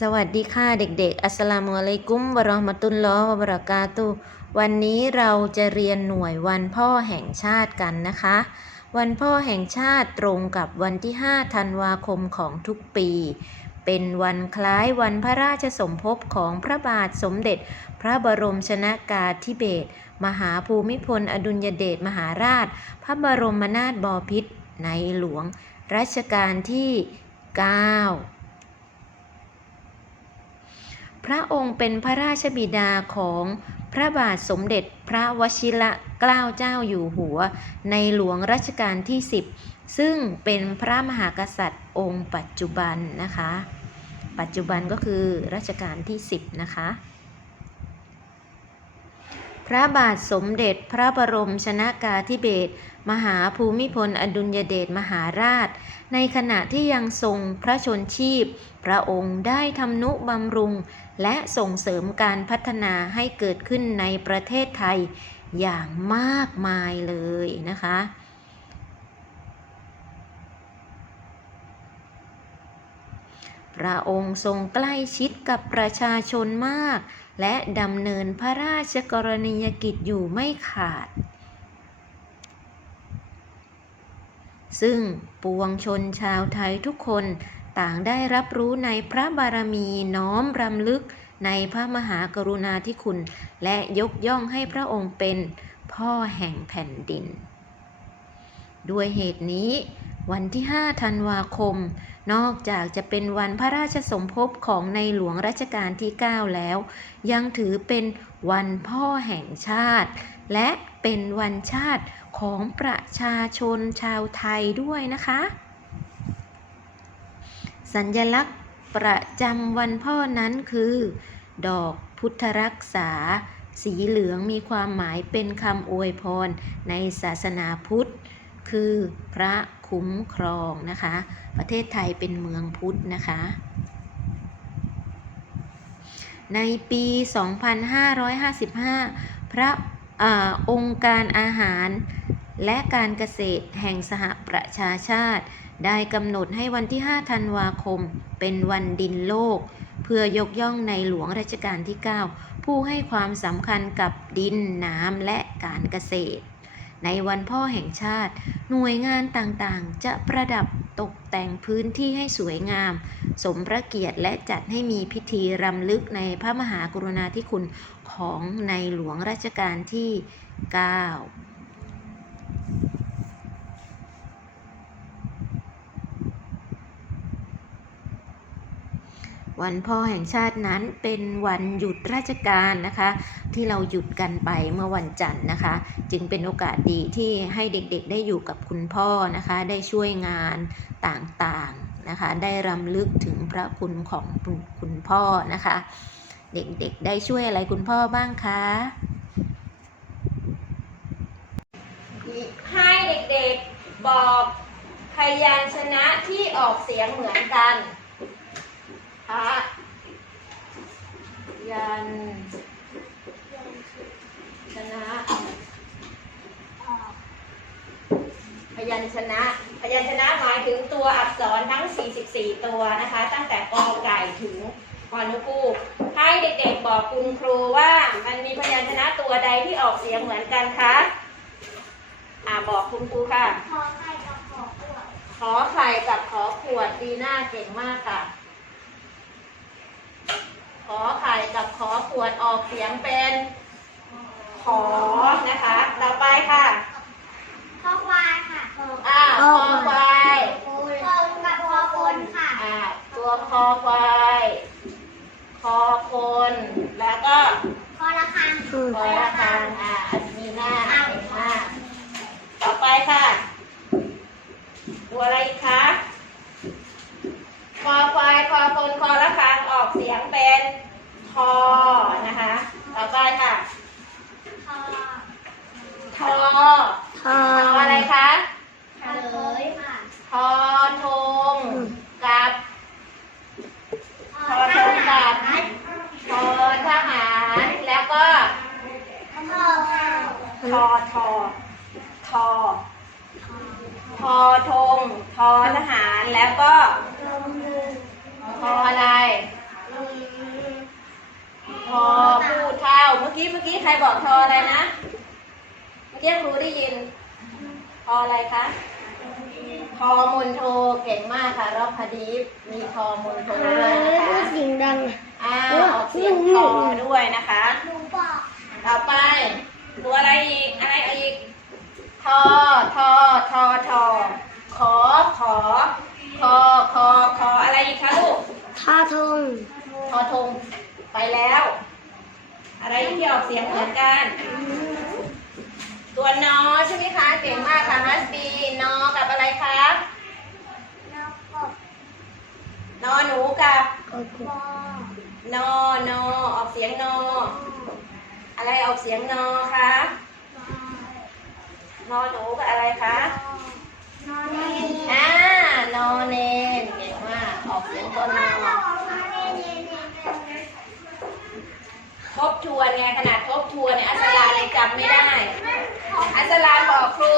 สวัสดีค่ะเด็กๆ อัสสลามุอะลัยกุมวะราะห์มะตุลลอฮ์วะบะเราะกาตุวันนี้เราจะเรียนหน่วยวันพ่อแห่งชาติกันนะคะ วันพ่อแห่งชาติตรงกับวันที่ 5 ธันวาคมของทุกปี เป็นวันคล้ายวันพระราชสมภพของพระบาทสมเด็จ พระบรมชนากาธิเบศรมหาภูมิพล อดุลยเดชมหาราช พระบรมนาถบพิตรในหลวงรัชกาลที่ 9 พระองค์เป็นพระราชบิดาของพระบาทสมเด็จพระวชิระเกล้าเจ้าอยู่หัว ในหลวงรัชกาลที่ 10 ซึ่งเป็นพระมหากษัตริย์องค์ปัจจุบันนะคะ ปัจจุบันก็คือรัชกาลที่ 10 นะคะ พระบาทสมเด็จพระบรมชนากาธิเบศรมหาภูมิพลอดุลยเดชมหาราช ในขณะที่ยังทรงพระชนชีพ พระองค์ได้ทำนุบำรุง และส่งเสริมการพัฒนาให้เกิดขึ้นในประเทศไทยอย่างมากมายเลยนะคะ พระองค์ทรงใกล้ชิดกับประชาชนมาก และดำเนินพระราชกรณียกิจอยู่ไม่ขาด ซึ่งปวงชนชาวไทยทุกคนต่างได้รับรู้ในพระบารมีน้อมรำลึกในพระมหากรุณาธิคุณ และยกย่องให้พระองค์เป็นพ่อแห่งแผ่นดิน ด้วยเหตุนี้ วันที่ 5 ธันวาคม นอกจากจะเป็นวันพระราชสมภพของในหลวงรัชกาลที่ 9 แล้ว ยังถือเป็นวันพ่อแห่งชาติ และเป็นวันชาติของประชาชนชาวไทยด้วยนะคะ สัญลักษณ์ประจำวันพ่อนั้นคือ ดอกพุทธรักษา สีเหลืองมีความหมายเป็นคำอวยพรในศาสนาพุทธ คือพระ คุ้มครองนะคะ ประเทศไทยเป็นเมืองพุทธนะคะ ในปี 2555 พระอองค์การอาหาร และการเกษตรแห่งสหประชาชาติ ได้กำหนดให้วันที่ 5 ธันวาคม เป็นวันดินโลก เพื่อยกย่องในหลวงรัชกาลที่ 9 ผู้ให้ความสำคัญกับดินน้ำและการเกษตร ในวันพ่อแห่งชาติ หน่วยงานต่างๆ จะประดับตกแต่งพื้นที่ให้สวยงาม สมพระเกียรติและจัดให้มีพิธีรำลึกในพระมหากรุณาธิคุณของในหลวงรัชกาลที่ 9 วันพ่อแห่งชาตินั้นเป็นวันหยุดราชการนะคะ ที่เราหยุดกันไปเมื่อวันจันทร์นะคะ จึงเป็นโอกาสดีที่ให้เด็กๆ ได้อยู่กับคุณพ่อนะคะ ได้ช่วยงานต่างๆนะคะ ได้รำลึกถึงพระคุณของคุณพ่อนะคะ เด็กๆ ได้ช่วยอะไรคุณพ่อบ้างคะให้เด็กๆบอกพยัญชนะที่ออกเสียงเหมือนกัน พระยัญชนะพยัญชนะ พยัญชนะหมายถึงตัวอักษรทั้ง 44 ตัวนะคะ ตั้งแต่กอไก่ถึงฮอนุกูกให้เด็กๆบอกคุณครูว่ามันมีพยัญชนะตัวใดที่ออกเสียงเหมือนกันคะอ่าบอกคุณครูค่ะ ขอไข่กับขอขวด ขอไข่กับขอขวดดีหน้าเก่งมากค่ะ ขอไข่กับขอขวดออกเสียงเป็น ขอนะคะ ต่อไปค่ะขอควายค่ะขออ่าคอควายคนกับขอคนค่ะอ่าตัวคอควายคอคน แล้วก็ขอละคังคอระฆังอ่ามีหน้าเก่งมากต่อไปค่ะ ตัวอะไรอีกคะคอควายคอคนคอระฆังออกเสียงเป็น ทอทอทอทอทงทอทหารแล้วก็ทออะไรทอผู้เท่าเมื่อกี้เมื่อกี้ใครบอกทออะไรนะ เมื่อกี้ครูได้ยินทออะไรคะทอมนโทเก่งมากค่ะรอบพดีฟมีทอมนโทด้วยนะคะเสียงดังอ่าออกเสียงทอด้วยนะคะต่อไป ตัวอะไรอีก อะไรอีก ทอ ทอ ทอ ทอ ขอ ขอ คอ คอ คอ อะไรอีกคะลูกท่าทง ทอทง ไปแล้ว อะไรที่ออกเสียงเหมือนกัน ตัวนอใช่ไหมคะ เก่งมากค่ะฮัสบีนอกับอะไรคะนอหนูกับนอนอออกเสียงนอ อะไรออกเสียงนอคะนอหนูกับอะไรคะนอนเล่นอ่านอเนนเก่งมากออกเสียงตัวนอทบทวนไงขนาดทบทวนเนี่ยอัสลาเลยจำไม่ได้ อัสลาบอกครู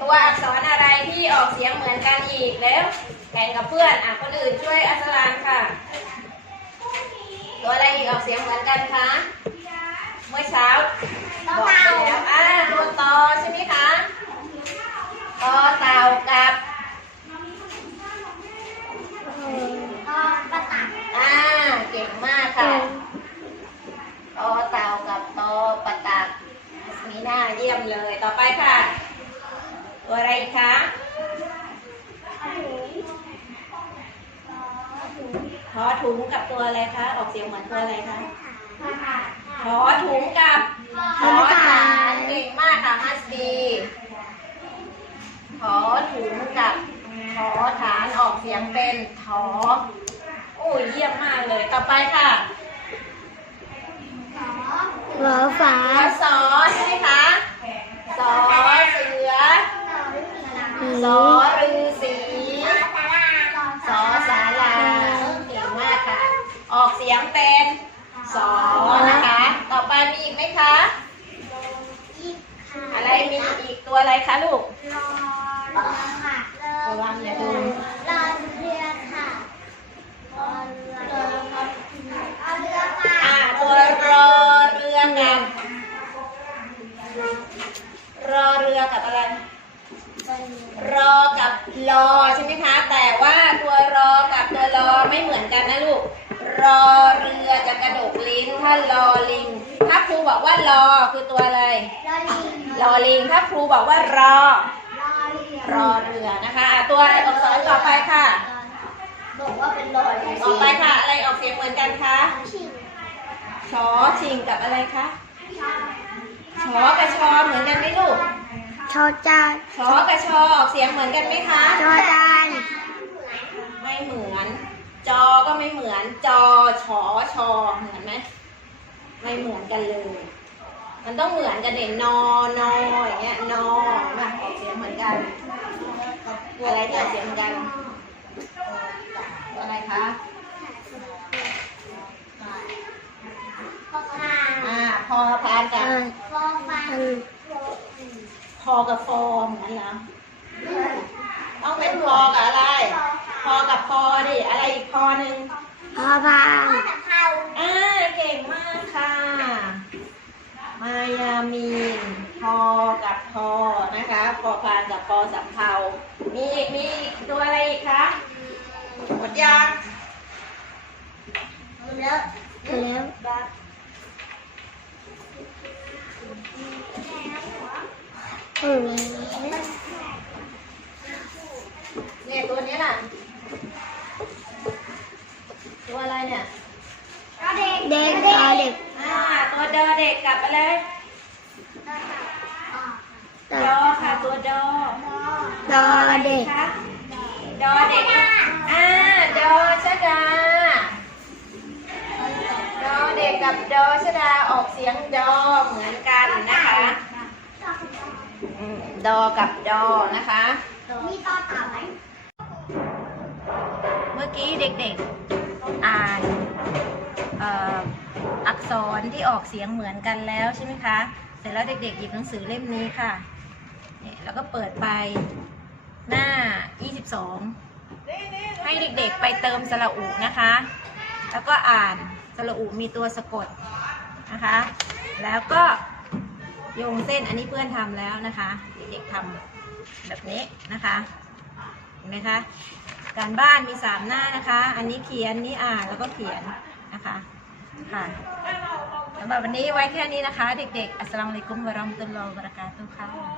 ตัวอักษรอะไรที่ออกเสียงเหมือนกันอีกแล้วแข่งกับเพื่อนอะคนอื่นช่วยอัสลามค่ะ ตัวอะไรอีกออกเสียงเหมือนกันคะ เมื่อเช้าบอกไปแล้วอ่าตัวตอใช่ไหมคะตอเต่ากับประตักอ่าเก่งมากค่ะตอเต่ากับตอปะตักมีหน้าเยี่ยมเลยต่อไปค่ะ ตัวอะไรคะทอถุงกับตัวอะไรคะ ออกเสียงเหมือนตัวอะไรคะ ทอถุงกับทอฐานเก่งมากค่ะฮัสบีทอถุงกับทอฐานออกเสียงเป็นทอโอ้ยเยี่ยมมากเลย ต่อไปค่ะหมอฝาทอสอใช่ไหมคะสอเสือส อีกตัวอะไรคะลูก รอค่ะรอเรือรอเรือค่ะรอเรือรอเรือค่ะอ่าตัวรอเรือกับรอเรือกับอะไร รอกับรอใช่ไหมคะ แต่ว่าตัวรอกับตัวรอไม่เหมือนกันนะลูก รอเรือจะกระดกลิ้นถ้ารอลิงถ้า ครูบอกว่ารอคือตัวอะไร รอลิงรอลิง ถ้าครูบอกว่ารอ รอเรือรอเรือนะคะอะตัวอะไรอักษรต่อไปค่ะ บอกว่าเป็นรอเรือต่อไปค่ะ อะไรออกเสียงเหมือนกันคะ ชิงชอชิงกับอะไรคะ ชอกับชอเหมือนกันไหมลูก ชอจานชอกับชอออกเสียงเหมือนกันไหมคะ ชอจานไม่เหมือน จอก็ไม่เหมือน จอชอชอเหมือนไหม ไม่เหมือนกันเลย มันต้องเหมือนกันเด่นนอนออย่างเงี้ยนอแบบออกเสียงเหมือนกันอะไรที่ออกเสียงเหมือนกันอะไรคะพอพานอ่าพอพานกับพอพานพอกับฟอเหมือนเหรอต้องเป็นพอกับอะไร พอกับพอดิอะไรอีกพอหนึ่งพอพาน อ่าเก่งมากค่ะ มายามีนพอกับพอนะคะพอพานกับพอสำเภามีอีกมีอีกตัวอะไรอีกคะหมดยังแล้วแล้วอืมเนี่ยตัวนี้น่ะ ตัวอะไรเนี่ย เด็กเด็กเด็ก อ่า ตัวดอเด็กกับอะไร ดอค่ะ ตัวดอ ดอเด็กดอเด็กอ่าดอชดาดอเด็กกับดอชดาออกเสียงดอเหมือนกันนะคะ ดอกับดอนะคะ มีต่อเต่าไหมเมื่อกี้เด็กๆอ่านอักษรที่ออกเสียงเหมือนกันแล้วใช่ไหมคะ เสร็จแล้วเด็กๆหยิบหนังสือเล่มนี้ค่ะเนี่ยแล้วก็เปิดไป หน้า 22 ให้เด็กๆไปเติมสระอุนะคะ แล้วก็อ่านสระอุมีตัวสะกดนะคะ แล้วก็โยงเส้นอันนี้เพื่อนทำแล้วนะคะ เด็กๆทำแบบนี้นะคะเห็นไหมคะการบ้านมีสามหน้านะคะ อันนี้เขียนนี่อ่านแล้วก็เขียนนะคะค่ะสำหรับวันนี้ไว้แค่นี้นะคะ เด็กๆ อัสสลามุอะลัยกุมวะเราะห์มะตุลลอฮ์วะบะเราะกาตุฮ์ค่ะ